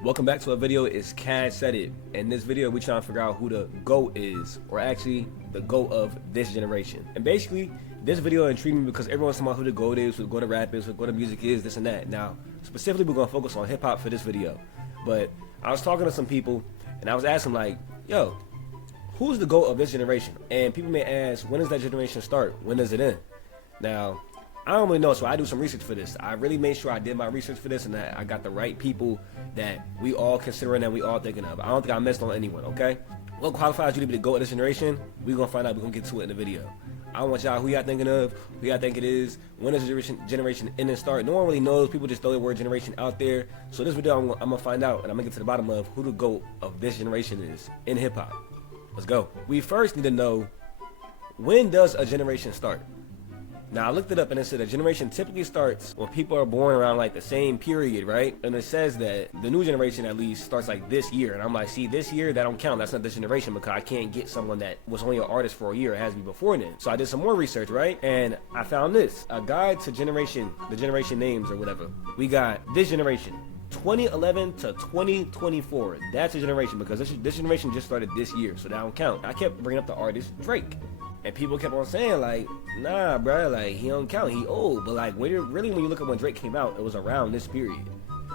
Welcome back to a video. It's Cash Said It. In this video, we trying to figure out who the GOAT is, or actually the GOAT of this generation. And basically, this video intrigued me because everyone's talking about who the GOAT is, who the GOAT of rap is, who the GOAT of music is, this and that. Now, specifically, we're gonna focus on hip hop for this video. But I was talking to some people, and I was asking like, yo, who's the GOAT of this generation? And people may ask, when does that generation start? When does it end? Now, I don't really know, so I do some research for this. I really made sure I did my research for this and that I got the right people that we all considering and we all thinking of. I don't think I missed on anyone, okay? What qualifies you to be the GOAT of this generation? We're going to find out. We're going to get to it in the video. I want y'all, who y'all thinking of, who y'all think it is, when does the generation end and start? No one really knows. People just throw the word generation out there. So this video, I'm going to find out, and I'm going to get to the bottom of who the GOAT of this generation is in hip-hop. Let's go. We first need to know, when does a generation start? Now, I looked it up and it said a generation typically starts when people are born around like the same period, right? And it says that the new generation at least starts like this year. And I'm like, see, this year, that don't count. That's not this generation because I can't get someone that was only an artist for a year. It has to be before then. So I did some more research, right? And I found this, a guide to the generation names or whatever. We got this generation, 2011 to 2024. That's a generation because this generation just started this year. So that don't count. I kept bringing up the artist Drake. And people kept on saying like, nah, bro, like he don't count, he old. But like, when you look at when Drake came out, it was around this period.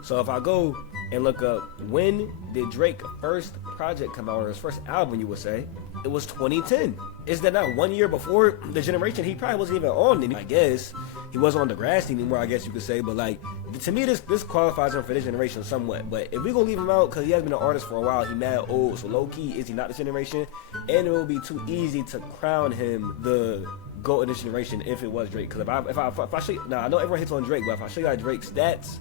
So if I go and look up when did Drake first project come out, or his first album, you would say it was 2010. Is that not 1 year before the generation? He probably wasn't even on anymore. I guess he wasn't on the grass anymore, I guess you could say. But like, to me, this qualifies him for this generation somewhat. But if we gonna leave him out because he has been an artist for a while, he mad old. So low key, is he not this generation? And it will be too easy to crown him the GOAT of this generation if it was Drake. Because if I show you, now I know everyone hits on Drake, but if I show you Drake's stats,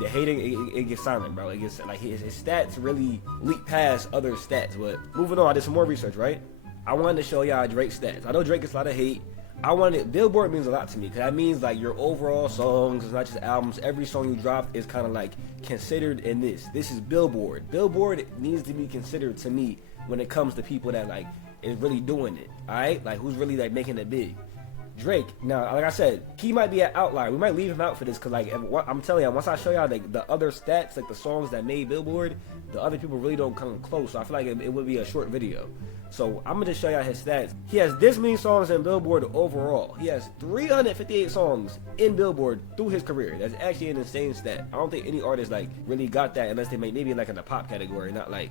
the hating it gets silent, bro. It gets like his stats really leap past other stats. But moving on, I did some more research, right? I wanted to show y'all Drake's stats. I know Drake gets a lot of hate. Billboard means a lot to me because that means like your overall songs, it's not just albums. Every song you drop is kind of like considered in this. This is Billboard. Billboard needs to be considered to me when it comes to people that like is really doing it. All right, like who's really like making it big. Drake, now like I said, he might be an outlier. We might leave him out for this because like I'm telling you, once I show y'all like the other stats, like the songs that made Billboard, the other people really don't come close. So I feel like it would be a short video. So I'm gonna just show y'all his stats. He has this many songs in Billboard overall. He has 358 songs in Billboard through his career. That's actually an insane stat. I don't think any artist like really got that unless they maybe like in the pop category, not like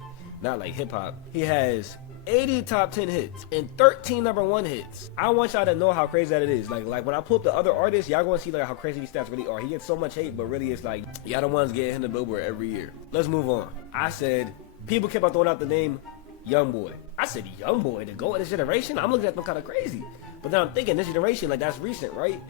hip hop. He has 80 top 10 hits and 13 #1 hits. I want y'all to know how crazy that it is. Like when I pull up the other artists, y'all gonna see like how crazy these stats really are. He gets so much hate, but really it's like y'all the ones getting him to Billboard every year. Let's move on. I said people kept on throwing out the name YoungBoy. I said YoungBoy to go in this generation. I'm looking at them kind of crazy, but then I'm thinking this generation like that's recent, right?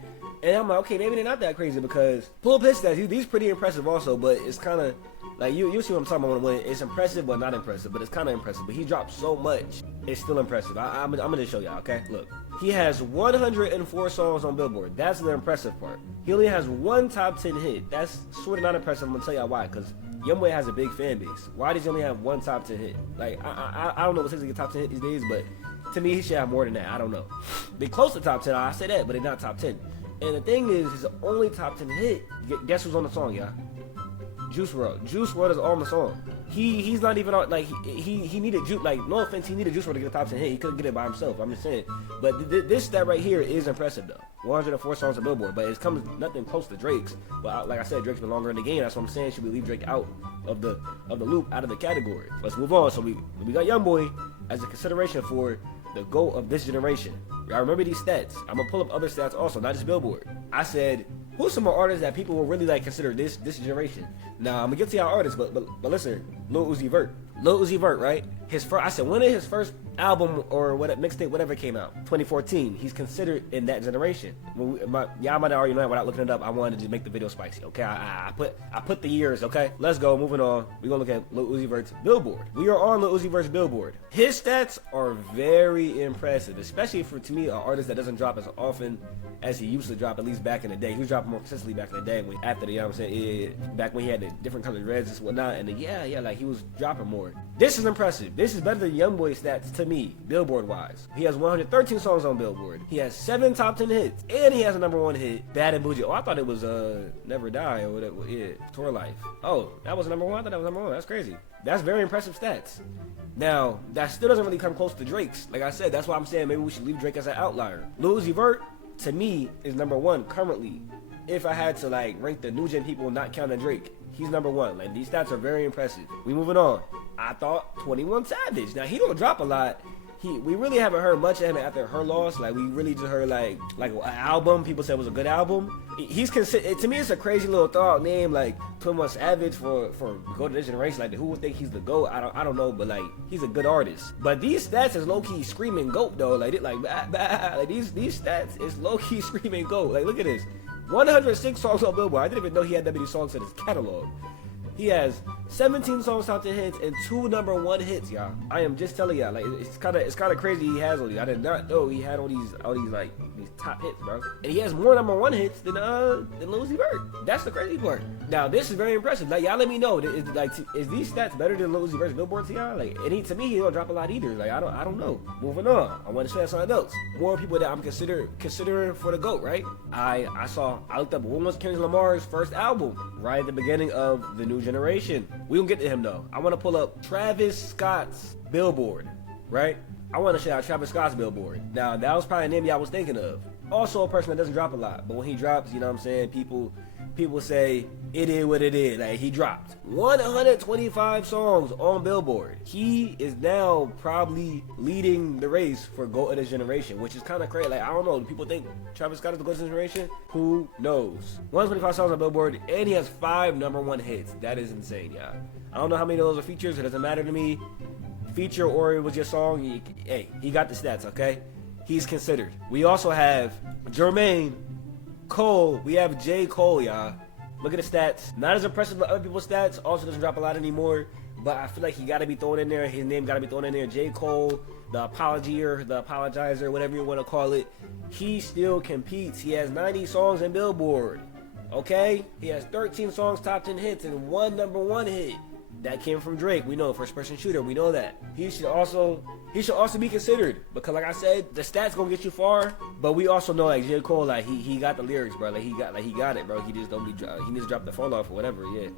And I'm like, okay, maybe they're not that crazy because pull up his stats. He's pretty impressive also, but it's kind of like you see what I'm talking about when it's impressive but not impressive, but it's kind of impressive. But he dropped so much, it's still impressive. I'm gonna show y'all, okay? Look, he has 104 songs on Billboard. That's the impressive part. He only has one top 10 hit. That's sort of not impressive. I'm gonna tell y'all why, because YoungBoy has a big fan base. Why does he only have one top 10 hit? Like I don't know what takes to get top 10 hit these days, but to me he should have more than that. I don't know. They close to top 10. I say that, but they're not top 10. And the thing is, his only top 10 hit. Guess who's on the song, y'all? Juice WRLD. Juice WRLD is on the song. He's not even on, like, he needed Juice, like, no offense, he needed Juice WRLD to get a top 10 hit. He couldn't get it by himself, I'm just saying. But this stat right here is impressive, though. 104 songs on Billboard, but it comes nothing close to Drake's. But like I said, Drake's been longer in the game. That's what I'm saying. Should we leave Drake out of the loop, out of the category? Let's move on. So we got YoungBoy as a consideration for the GOAT of this generation. Y'all remember these stats. I'm gonna pull up other stats also, not just Billboard. I said, who's some more artists that people will really like consider this generation? Now I'm gonna get to y'all artists, but listen, Lil Uzi Vert. Lil Uzi Vert, right? I said, when did his first album or mixtape, whatever came out? 2014. He's considered in that generation. Y'all might already know that without looking it up. I wanted to make the video spicy, okay? I put the years, okay? Let's go, moving on. We're gonna look at Lil Uzi Vert's Billboard. We are on Lil Uzi Vert's Billboard. His stats are very impressive, especially for, to me, an artist that doesn't drop as often as he used to drop, at least back in the day. He was dropping more consistently back in the day, back when he had had the different colored reds and whatnot, and then, yeah, like he was dropping more. This is impressive. This is better than YoungBoy stats to me, Billboard wise. He has 113 songs on Billboard. He has 7 top 10 hits, and he has a #1 hit, Bad and Bougie. Oh, I thought it was Never Die or whatever. Yeah, Tour Life. Oh, that was #1. I thought that was #1. That's crazy. That's very impressive stats. Now, that still doesn't really come close to Drake's. Like I said, that's why I'm saying maybe we should leave Drake as an outlier. Lil Uzi Vert, to me, is #1 currently. If I had to like rank the new gen people not counting Drake, he's #1. Like, these stats are very impressive. We moving on. I thought 21 Savage. Now, he don't drop a lot. We really haven't heard much of him after her loss. Like, we really just heard like an album people said was a good album. He's to me, it's a crazy little thought name, like 21 Savage for Go to this generation. Like, who would think he's the GOAT? I don't know, but like, he's a good artist. But these stats is low key screaming GOAT though. Like, like these stats is low key screaming GOAT. Like, look at this, 106 songs on Billboard. I didn't even know he had that many songs in his catalog. He has 17 songs top 10 hits and 2 #1 hits, y'all. I am just telling y'all, like, it's kind of crazy he has all these. I did not know he had all these like these top hits, bro. And he has more #1 hits than Lil Uzi Vert. That's the crazy part. Now, this is very impressive. Like, y'all let me know. Is these stats better than Lil Uzi Vert's Billboard to y'all? Like, and to me, he don't drop a lot either. Like, I don't know. Moving on. I want to share something else. More people that I'm considering for the GOAT, right? I looked up when was Kendrick Lamar's first album, right at the beginning of the new generation. We gonna get to him though. I want to pull up Travis Scott's Billboard, right? I want to shout out Travis Scott's Billboard. Now, that was probably a name y'all was thinking of. Also a person that doesn't drop a lot, but when he drops, you know what I'm saying, people say it is what it is. Like, he dropped 125 songs on Billboard. He is now probably leading the race for GOAT of this generation, which is kind of crazy. Like, I don't know, do people think Travis Scott is the GOAT of this generation? Who knows? 125 songs on Billboard, and he has 5 #1 hits. That is insane, y'all. I don't know how many of those are features. It doesn't matter to me. Feature or it was your song, he got the stats, okay? He's considered. We also have Jermaine Cole. We have J. Cole, y'all. Look at the stats. Not as impressive as other people's stats. Also doesn't drop a lot anymore. But I feel like he got to be thrown in there. His name got to be thrown in there. J. Cole, the apologizer, whatever you want to call it. He still competes. He has 90 songs in Billboard. Okay? He has 13 songs, top 10 hits, and 1 #1 hit. That came from Drake. We know, first person shooter. We know that. He should also be considered, because like I said, the stats gonna get you far. But we also know, like, J. Cole, like he got the lyrics, bro. Like he got it, bro. He just don't be he needs to drop the phone off or whatever. Yeah.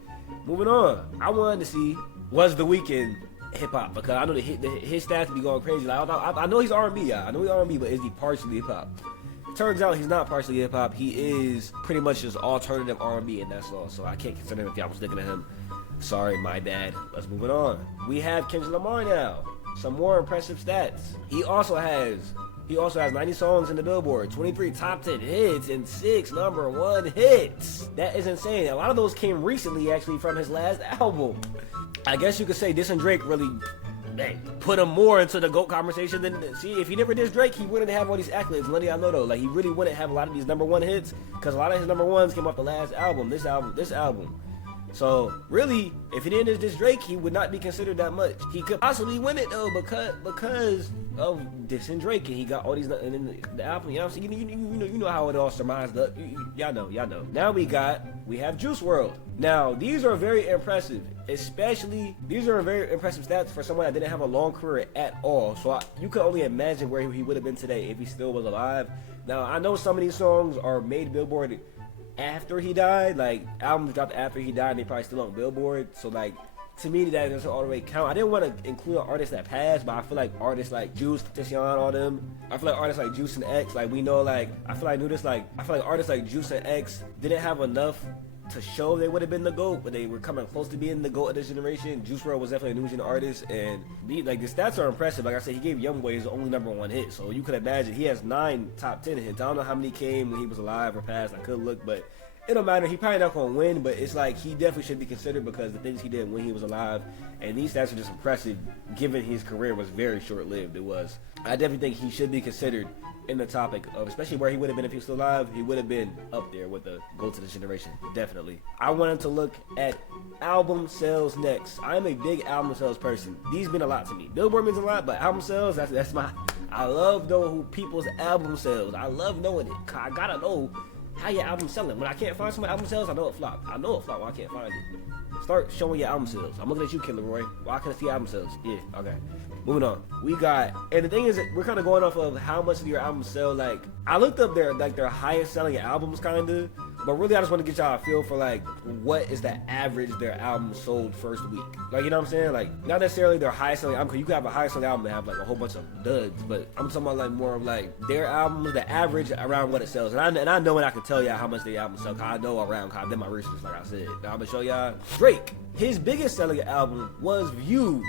Moving on. I wanted to see was The Weeknd hip hop, because I know his stats be going crazy. Like, I know he's R&B, yeah. I know he's R&B, but is he partially hip hop? Turns out he's not partially hip hop. He is pretty much just alternative R&B, and that's all. So I can't consider him if y'all was looking at him. Sorry, my bad. Let's move it on. We have Kendrick Lamar now. Some more impressive stats. He also has 90 songs in the Billboard, 23 top 10 hits, and 6 #1 hits. That is insane. A lot of those came recently, actually, from his last album. I guess you could say this and Drake really put him more into the GOAT conversation than, see, if he never did Drake, he wouldn't have all these accolades. Let y'all know though, like, he really wouldn't have a lot of these #1 hits, because a lot of his #1s came off the last album, this album. So really, if he didn't diss Drake, he would not be considered that much. He could possibly win it though, because of dissing Drake, and he got all these in the album. You know what I'm saying? You know how it all surmised up. Y'all know. Now we have Juice WRLD. Now these are very impressive. These are very impressive stats for someone that didn't have a long career at all. So you could only imagine where he would have been today if he still was alive. Now I know some of these songs are made Billboard after he died, like albums dropped after he died, and they probably still on Billboard. So like, to me, that doesn't all the way count. I didn't want to include artists that passed, but I feel like artists like Juice, Tishawn, all them. I feel like artists like Juice and X, like we know, like I feel like artists like Juice and X didn't have enough to show they would have been the GOAT, but they were coming close to being the GOAT of this generation. Juice WRLD was definitely a new gen artist, and the stats are impressive. Like I said, he gave YoungBoy his only #1 hit, so you could imagine he has 9 top 10 hits. I don't know how many came when he was alive or passed. I could look, but it don't matter. He probably not gonna win, but it's like he definitely should be considered because the things he did when he was alive, and these stats are just impressive given his career was very short-lived. It was. I definitely think he should be considered in the topic of, especially where he would have been if he was still alive. He would have been up there with the GOAT to this generation, definitely. I wanted to look at album sales next. I'm a big album sales person. These mean a lot to me. Billboard means a lot, but album sales, that's my. I love knowing who people's album sales. I love knowing it. I gotta know how your album selling. When I can't find some album sales, I know it flopped. I know it flopped when I can't find it. Start showing your album sales. I'm looking at you, Kid Leroy. Why can't I see album sales? Yeah, okay. Moving on. We got, and the thing is, we're kind of going off of how much of your albums sell. Like, I looked up their highest selling albums, kind of. But really, I just want to get y'all a feel for, like, what is the average their album sold first week. Like, you know what I'm saying? Like, not necessarily their highest selling album, because you can have a highest selling album and have, like, a whole bunch of duds. But I'm talking about, like, more of, like, their albums, the average around what it sells. And I know and I can tell y'all how much their albums sell, because I know around, because I did my research, like I said. Now, I'm going to show y'all Drake. His biggest selling album was Views.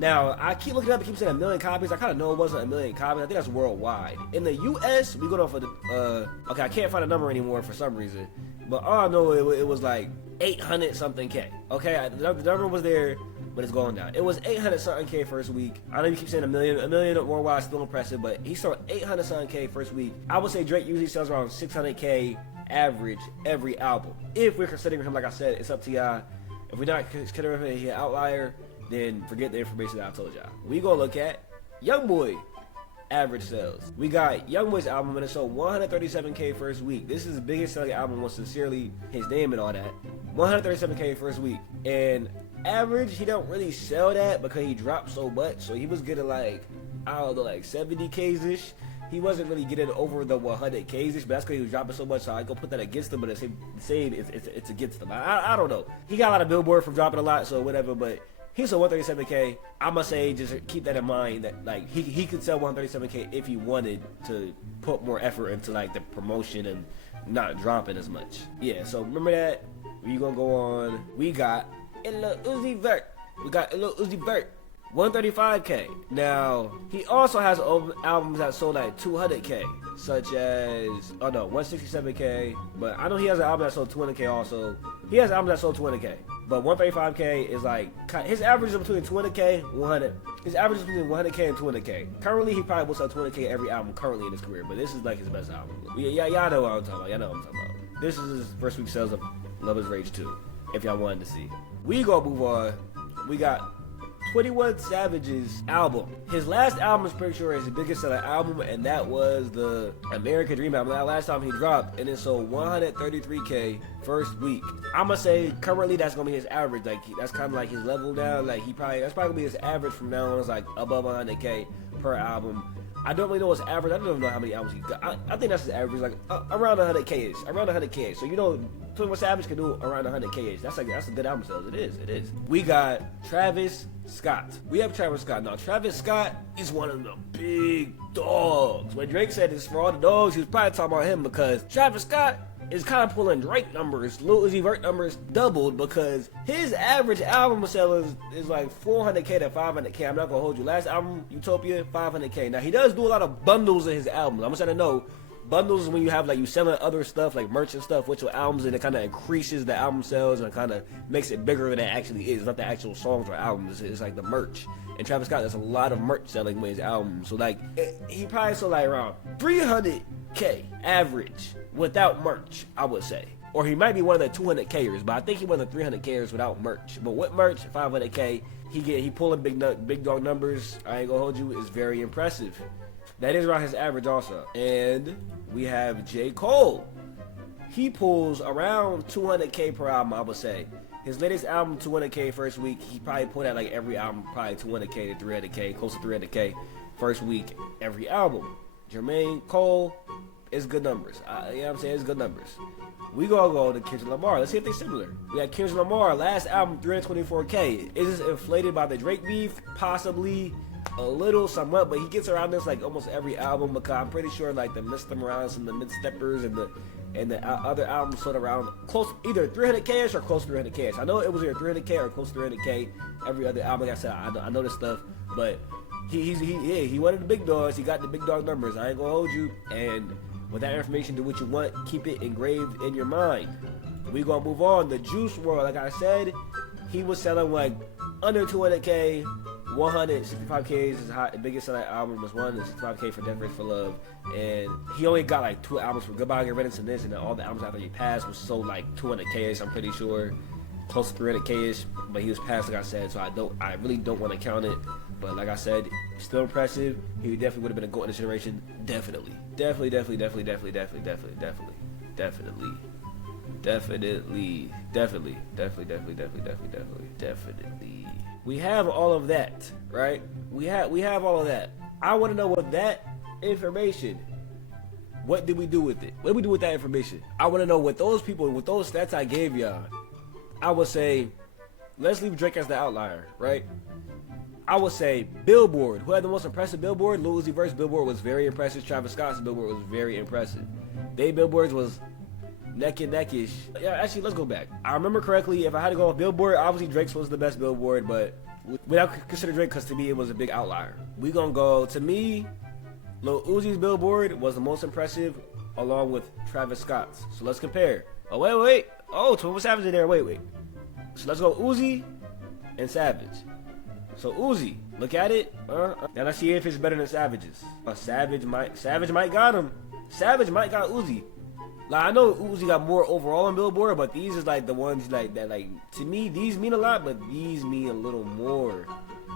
Now, I keep looking up, it keeps saying 1 million copies. I kind of know it wasn't 1 million copies. I think that's worldwide. In the US, we go off of the, okay, I can't find a number anymore for some reason. But all I know, it was like 800 something K. Okay, the number was there, but it's going down. It was 800 something K first week. I know you keep saying 1 million. 1 million worldwide is still impressive, but he sold 800 something K first week. I would say Drake usually sells around 600 K average every album. If we're considering him, like I said, it's up to y'all. If we're not considering him an outlier, then forget the information that I told y'all. We gonna look at YoungBoy average sales. We got YoungBoy's album and it sold 137K first week. This is the biggest selling album with Sincerely, his name and all that. 137K first week. And average, he don't really sell that because he dropped so much. So he was getting like, I don't know, like 70Ks-ish. He wasn't really getting over the 100Ks-ish, but that's because he was dropping so much, so I go put that against him, but it's it's against him. I don't know. He got a lot of Billboard from dropping a lot, so whatever, but he's a 137K. I'm gonna say just keep that in mind that like he could sell 137K if he wanted to put more effort into like the promotion and not dropping as much. Yeah, so remember that. We gonna go on. We got Lil Uzi Vert. 135K. Now, he also has albums that sold like 200K, such as, 167K, but I know he has an album that sold 200K also. He has albums that sold 200K, but 135K is like, his average is between 200K and 100. His average is between 100K and 200K. Currently, he probably will sell 200K every album currently in his career, but this is like his best album. Y'all know what I'm talking about. Y'all know what I'm talking about. This is his first week sales of Love is Rage 2, if y'all wanted to see. We gonna move on. We got 21 Savage's album. His last album is pretty sure his biggest selling album, and that was the American Dream album. That last time he dropped, and it sold 133K first week. I'ma say currently that's gonna be his average. Like that's kind of like his level now. Like that's probably gonna be his average from now on. It's like above 100K per album. I don't really know his average. I don't even know how many albums he got. I think that's his average, like around 100K-ish. Around 100K. So you know, 21 Savage can do around 100K-ish. That's a good album sales. It is. We got Travis Scott. We have Travis Scott. Now, Travis Scott is one of the big dogs. When Drake said it's for all the dogs, he was probably talking about him because Travis Scott is kind of pulling Drake numbers. Lil Uzi Vert numbers doubled because his average album sale is like 400K to 500K. I'm not gonna hold you. Last album, Utopia, 500K. Now he does do a lot of bundles in his albums. I'm just trying to know. Bundles is when you have like you selling other stuff like merch and stuff with your albums, and it kind of increases the album sales and kind of makes it bigger than it actually is. It's not the actual songs or albums. It's like the merch. And Travis Scott does a lot of merch selling with his albums. So like he probably sold like around 300K average without merch, I would say. Or he might be one of the 200Kers, but I think he was the 300Kers without merch. But with merch, 500K, he pulling big dog numbers. I ain't gonna hold you. It's very impressive. That is around his average also. And we have J. Cole. He pulls around 200K per album, I would say. His latest album, 200K first week. He probably pulled out like every album, probably 200K to 300K, close to 300K first week, every album. Jermaine Cole is good numbers. You know what I'm saying? It's good numbers. We gonna go to Kendrick Lamar. Let's see if they're similar. We got Kendrick Lamar, last album, 324K. Is this inflated by the Drake beef? Possibly. A little, somewhat, but he gets around this like almost every album because I'm pretty sure like the Mr. Morales and the Mid-Steppers and the other albums sold around close either 300K-ish or close to 300K-ish. I know it was either 300K or close to 300K every other album. Like I said, I know this stuff, but he one of the big dogs. He got the big dog numbers. I ain't gonna hold you. And with that information, do what you want. Keep it engraved in your mind. We gonna move on. The Juice WRLD, like I said, he was selling like under 200K. 165K is his biggest selling album. Was 165K for Death Race for Love, and he only got like 2 albums for Goodbye Get Ready to This, and then all the albums after he passed was sold like 200K-ish. I'm pretty sure, close to 300K-ish. But he was passed, like I said, so I really don't want to count it. But like I said, still impressive. He definitely would have been a GOAT in this generation. Definitely. Definitely. We have all of that, right? We have all of that. I want to know what that information. What did we do with it? What did we do with that information? I want to know what those people, with those stats I gave y'all. I would say, let's leave Drake as the outlier, right? I would say Billboard, who had the most impressive Billboard. Lil Uzi Vert's Billboard was very impressive. Travis Scott's Billboard was very impressive. They Billboards was neck and neckish. Yeah, actually, let's go back. I remember correctly, if I had to go with Billboard, obviously Drake's was the best Billboard, but without consider Drake, because to me it was a big outlier. We gonna go, to me, Lil Uzi's Billboard was the most impressive, along with Travis Scott's. So let's compare. Oh, wait. Oh, 21 Savage in there. Wait. So let's go Uzi and Savage. So Uzi, look at it. Now let's see if it's better than Savage's. Savage might got him. Savage might got Uzi. Like, I know Uzi got more overall on Billboard, but these is like the ones like that. Like, to me, these mean a lot, but these mean a little more.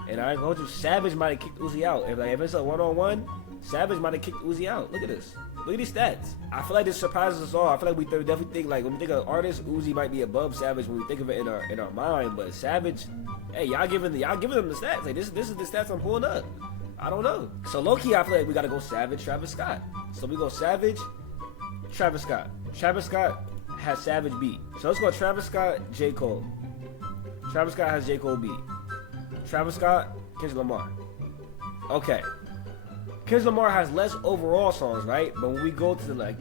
And I go to Savage might have kicked Uzi out. If it's a one-on-one, Savage might have kicked Uzi out. Look at this. Look at these stats. I feel like this surprises us all. I feel like we definitely think, like, when we think of artists, Uzi might be above Savage when we think of it in our mind. But Savage, hey, y'all giving them the stats. Like, this is the stats I'm pulling up. I don't know. So low key, I feel like we gotta go Savage, Travis Scott. So we go Savage, Travis Scott. Travis Scott has Savage beat. So let's go Travis Scott, J. Cole. Travis Scott has J. Cole beat. Travis Scott, Kendrick Lamar. Okay. Kendrick Lamar has less overall songs, right? But when we go to like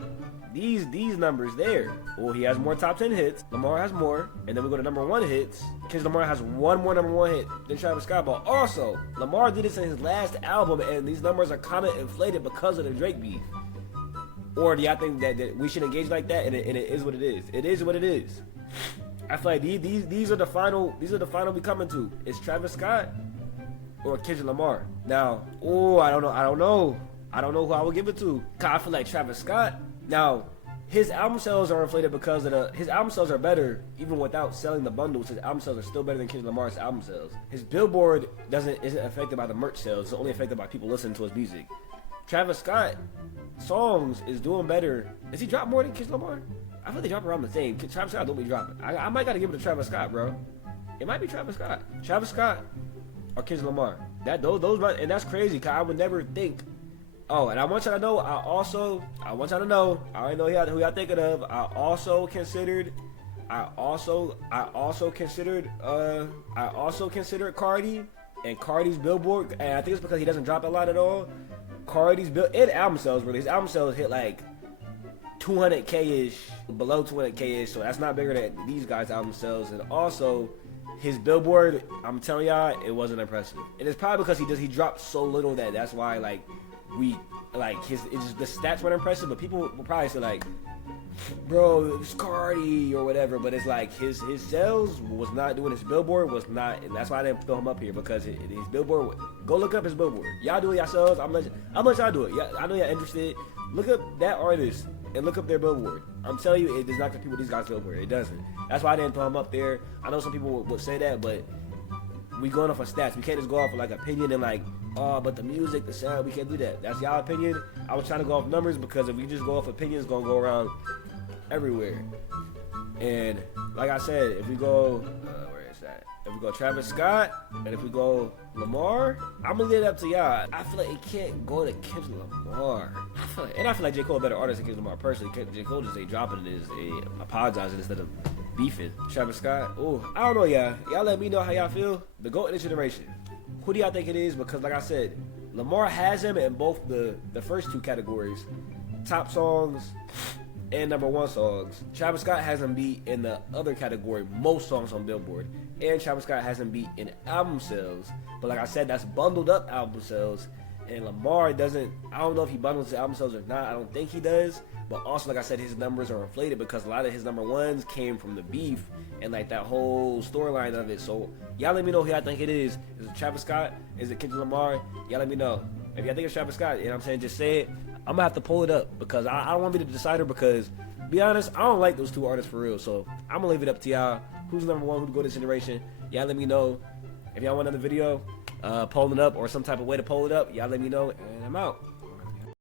these numbers there, well, he has more top 10 hits. Lamar has more, and then we go to number 1 hits. Kendrick Lamar has one more number 1 hit than Travis Scott. But also, Lamar did this in his last album, and these numbers are kind of inflated because of the Drake beef. Or do y'all think that we should engage like that? And it is what it is. It is what it is. I feel like these are the final. These are the final we coming to. It's Travis Scott or Kendrick Lamar. Now, I don't know who I would give it to. Cause I feel like Travis Scott. Now, his album sales are inflated because of his album sales are better even without selling the bundles. His album sales are still better than Kendrick Lamar's album sales. His Billboard isn't affected by the merch sales. It's only affected by people listening to his music. Travis Scott songs is doing better. Does he drop more than Kendrick Lamar? I feel they drop around the same. Travis Scott don't be dropping. I might gotta give it to Travis Scott, bro. It might be Travis Scott. Travis Scott or Kendrick Lamar. Those might, and that's crazy. Cause I would never think. Oh, and I want y'all to know. I already know who y'all thinking of. I also considered Cardi and Cardi's Billboard, and I think it's because he doesn't drop a lot at all. Cardi's album sales, really. His album sales hit like 200K-ish, below 200K-ish, so that's not bigger than these guys' album sales. And also, his Billboard, I'm telling y'all, it wasn't impressive. And it's probably because he dropped so little that's why the stats weren't impressive. But people will probably say like, bro, it's Cardi or whatever. But it's like his sales was not doing, his Billboard was not, and that's why I didn't throw him up here, because his Billboard. Go look up his Billboard. Y'all do it yourselves. I'm let y'all do it. I know y'all interested. Look up that artist and look up their Billboard. I'm telling you, it does not compete with these guys' Billboard. It doesn't. That's why I didn't throw him up there. I know some people would say that, but we going off of stats. We can't just go off of like opinion and like, but the music, the sound, we can't do that. That's y'all opinion. I was trying to go off numbers, because if we just go off opinions, it's gonna go around everywhere. And like I said, if we go, where is that? If we go Travis Scott, and if we go Lamar, I'm gonna leave it up to y'all. I feel like it can't go to Kendrick Lamar. I feel like J. Cole a better artist than Kendrick Lamar personally. J. Cole just ain't dropping it, apologizing instead of beefing. Travis Scott, I don't know, y'all. Y'all let me know how y'all feel. The GOAT in this generation. Who do y'all think it is? Because like I said, Lamar has him in both the first two categories, top songs and number 1 songs. Travis Scott has him beat in the other category, most songs on Billboard. And Travis Scott has him beat in album sales. But like I said, that's bundled up album sales. And Lamar doesn't, I don't know if he bundles the album sales or not. I don't think he does. But also, like I said, his numbers are inflated because a lot of his number 1s came from the beef and like that whole storyline of it. So y'all let me know who y'all think it is. Is it Travis Scott? Is it Kendrick Lamar? Y'all let me know. If y'all think it's Travis Scott, you know what I'm saying, just say it. I'm gonna have to pull it up because I don't want to be the decider, because be honest, I don't like those two artists for real. So I'm gonna leave it up to y'all. Who's number 1? Who to go this generation? Y'all let me know. If y'all want another video, polling it up or some type of way to poll it up, y'all let me know, and I'm out.